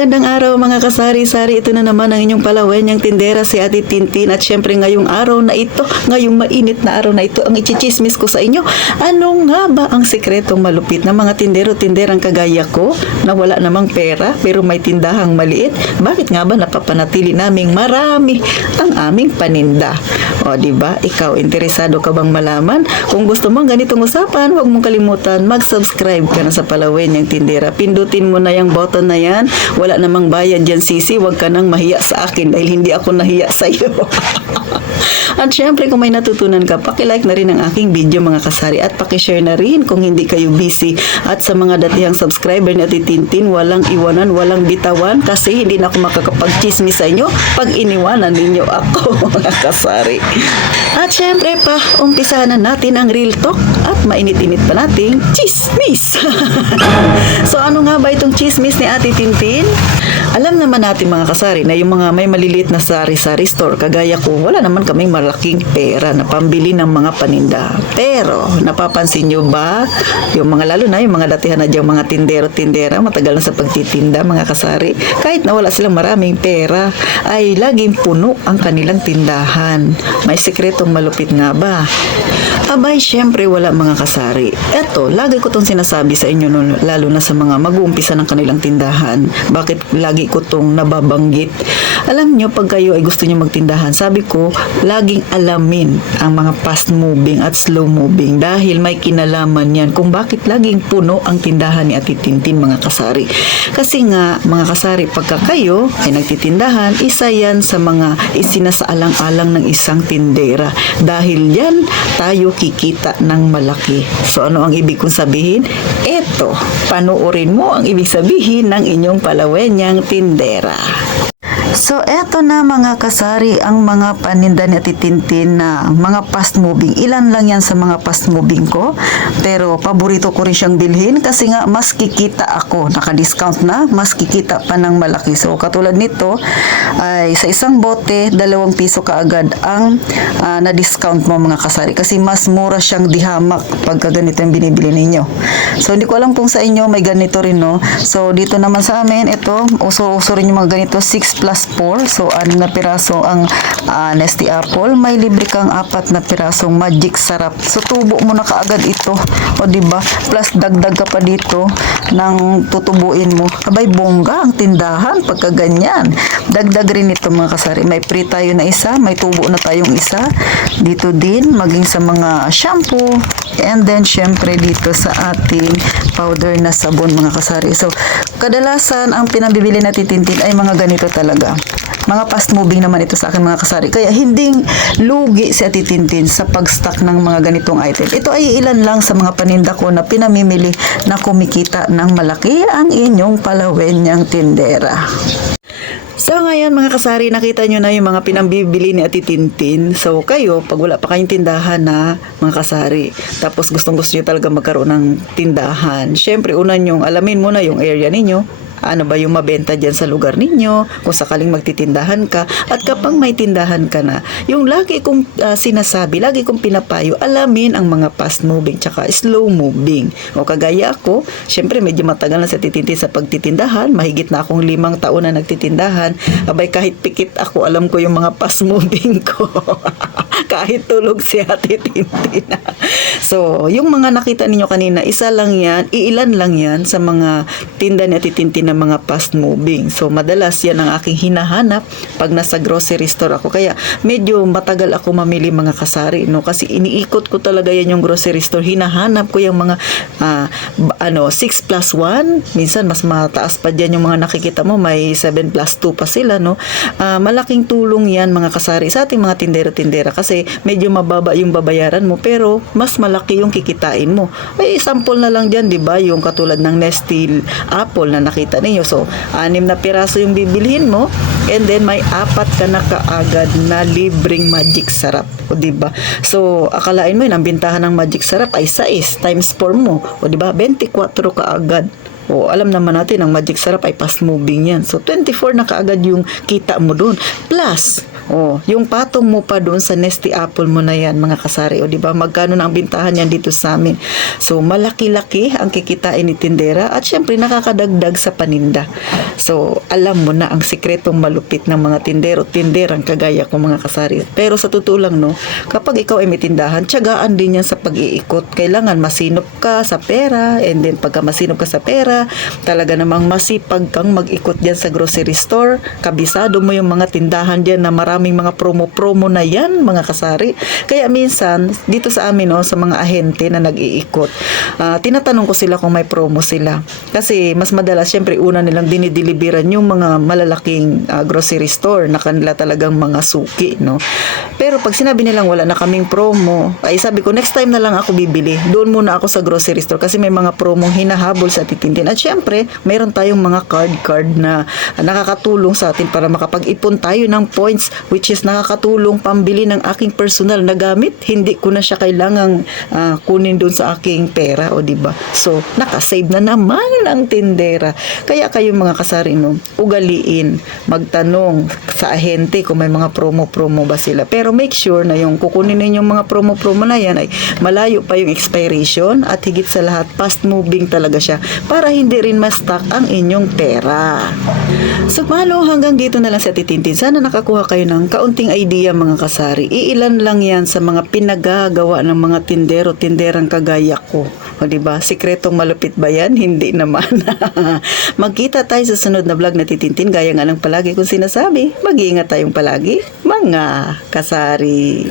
magandang araw mga kasari-sari. Ito na naman ang inyong palawin, yung tindera si Ate Tintin. At syempre ngayong araw na ito, ngayong mainit na araw na ito, ang ichichismis ko sa inyo. Ano nga ba ang sikretong malupit ng mga tindero-tinderang kagaya ko na wala namang pera pero may tindahang maliit? Bakit nga ba napapanatili naming marami ang aming paninda? O diba, ikaw interesado ka bang malaman? Kung gusto mong ganitong usapan, huwag mong kalimutan mag-subscribe ka na sa palawin yung tindera. Pindutin mo na yung button na yan. Wala namang bayad dyan, sisi. Huwag ka nang mahiya sa akin dahil hindi ako nahiya sa iyo. At syempre, kung may natutunan ka, pakilike na rin ang aking video mga kasari at pakishare na rin kung hindi kayo busy. At sa mga datihang subscriber ni Ate Tintin, walang iwanan, walang bitawan kasi hindi na ako makakapag-chismis sa inyo pag iniwanan ninyo ako mga kasari. At syempre pa, umpisahan na natin ang real talk at mainit-init pa nating chismis. So ano nga ba itong chismis ni Ate Tintin? Alam naman natin mga kasari na yung mga may maliliit na sari-sari store kagaya ko, wala naman kaming malaking pera na pambili ng mga paninda. Pero napapansin nyo ba yung mga lalo na yung mga datihan na diyang mga tindero-tindera matagal na sa pagtitinda mga kasari, kahit na wala silang maraming pera ay laging puno ang kanilang tindahan. May sikretong malupit nga ba? Abay, syempre wala mga kasari. Eto, lagi ko tong sinasabi sa inyo no, lalo na sa mga mag-uumpisa ng kanilang tindahan. Bakit lagi ko tong nababanggit? Alam nyo, pag kayo ay gusto nyo magtindahan, sabi ko, laging alamin ang mga fast moving at slow moving dahil may kinalaman yan kung bakit laging puno ang tindahan ni Ate Tintin mga kasari. Kasi nga, mga kasari, pagka kayo ay nagtitindahan, isa yan sa mga isinasaalang-alang ng isang tindera. Dahil yan, tayo kikita ng malaki. So ano ang ibig kong sabihin? Eto, panuorin mo ang ibig sabihin ng inyong palawenyang tindera. So, eto na mga kasari ang mga paninda ni Ate Tintin na mga fast moving. Ilan lang yan sa mga fast moving ko. Pero, paborito ko rin siyang bilhin kasi nga mas kikita ako. Naka-discount na, mas kikita pa ng malaki. So, katulad nito, ay sa isang bote, 2 piso kaagad ang na-discount mo mga kasari. Kasi mas mura siyang dihamak pagka ganito yung binibili ninyo. So, hindi ko alam kung sa inyo may ganito rin, no? So, dito naman sa amin, ito, uso rin yung mga ganito, 6 plus 4. So, 6 na piraso ang Nesty Apple. May libre kang 4 na pirasong Magic Sarap. So, tubo mo na kaagad ito. O, diba? Plus, dagdag ka pa dito ng tutubuin mo. Abay, bongga ang tindahan pagka ganyan. Dagdag rin ito mga kasari. May free tayo na isa. May tubo na tayong isa. Dito din, maging sa mga shampoo. And then, syempre, dito sa ating powder na sabon mga kasari. So, kadalasan, ang pinabibili natin Tintin ay mga ganito talaga. Mga fast moving naman ito sa akin mga kasari. Kaya hindi lugi si Ate Tintin sa pag-stock ng mga ganitong item. Ito ay ilan lang sa mga paninda ko na pinamimili na kumikita ng malaki ang inyong palawenyang tindera. So ngayon mga kasari, nakita nyo na yung mga pinambibili ni Ate Tintin. So kayo, pag wala pa kayong tindahan na mga kasari, tapos gustong-gusto nyo talaga magkaroon ng tindahan, syempre una nyong alamin muna yung area ninyo. Ano ba yung mabenta dyan sa lugar ninyo, kung sakaling magtitindahan ka, at kapag may tindahan ka na, yung lagi kong sinasabi, lagi kong pinapayo, alamin ang mga fast moving tsaka slow moving. O kagaya ako, syempre medyo matagal na sa titintin sa pagtitindahan, mahigit na akong 5 taon na nagtitindahan, abay kahit pikit ako, alam ko yung mga fast moving ko. Kahit tulog si Ate Tintin. So, yung mga nakita ninyo kanina, isa lang yan, iilan lang yan sa mga tinda ni Ate Tintin na mga fast moving. So, madalas yan ang aking hinahanap pag nasa grocery store ako. Kaya, medyo matagal ako mamili mga kasari, no? Kasi iniikot ko talaga yan yung grocery store. Hinahanap ko yung mga 6 plus 1. Minsan, mas mataas pa dyan yung mga nakikita mo. May 7 plus 2 pa sila, no? Malaking tulong yan mga kasari sa ating mga tindera-tindera kasi medyo mababa yung babayaran mo pero mas malaki yung kikitain mo. May sample na lang dyan, di ba? Yung katulad ng Nestle Apple na nakita ninyo. So, 6 na piraso yung bibilhin mo and then may 4 ka na kaagad na libreng Magic Sarap. O, di ba? So, akalain mo yun, ang bintahan ng Magic Sarap ay 6 times 4 mo. O, di ba? 24 kaagad. O, alam naman natin, ang Magic Sarap ay fast moving yan. So, 24 na kaagad yung kita mo doon. Plus, Oh, yung patong mo pa doon sa Nesty Apple mo na yan, mga kasari. O, di ba? Magkano na ang bintahan yan dito sa amin? So, malaki-laki ang kikitain ni tindera at syempre nakakadagdag sa paninda. So, alam mo na ang sikretong malupit ng mga tinderang kagaya ko, mga kasari. Pero sa totoo lang, no, kapag ikaw ay may tindahan, tiyagaan din yan sa pag-iikot. Kailangan masinop ka sa pera, and then pagka masinop ka sa pera, talaga namang masipag kang mag-ikot dyan sa grocery store. Kabisado mo yung mga tindahan dyan na maraming mga promo-promo na yan, mga kasari. Kaya minsan, dito sa amin, no, sa mga ahente na nag-iikot, tinatanong ko sila kung may promo sila. Kasi mas madalas, syempre, una nilang dinideliveran yung mga malalaking grocery store na kanila talagang mga suki, no. Pero pag sinabi nilang wala na kaming promo, ay sabi ko, next time na lang ako bibili. Doon muna ako sa grocery store kasi may mga promong hinahabol sa titintin. At syempre, mayroon tayong mga card na nakakatulong sa atin para makapag-ipon tayo ng points, which is nakakatulong pambili ng aking personal na gamit. Hindi ko na siya kailangang kunin doon sa aking pera, o diba? So, nakasave na naman ang tindera. Kaya kayo, mga kasari, no, ugaliin, magtanong sa ahente kung may mga promo ba sila. Pero make sure na yung kukunin ninyong mga promo na yan ay malayo pa yung expiration at higit sa lahat, fast moving talaga siya para hindi rin ma-stuck ang inyong pera. So, malo, hanggang dito na lang sa titintin. Sana nakakuha kayo ng kaunting idea, mga kasari. Iilan lang yan sa mga pinagagawa ng mga tinderang kagaya ko. O, diba? Sikretong malupit ba yan? Hindi naman. Magkita tayo sa sunod na vlog na titintin. Gaya nga lang palagi kong sinasabi, mag-iingat tayong palagi, mga kasari.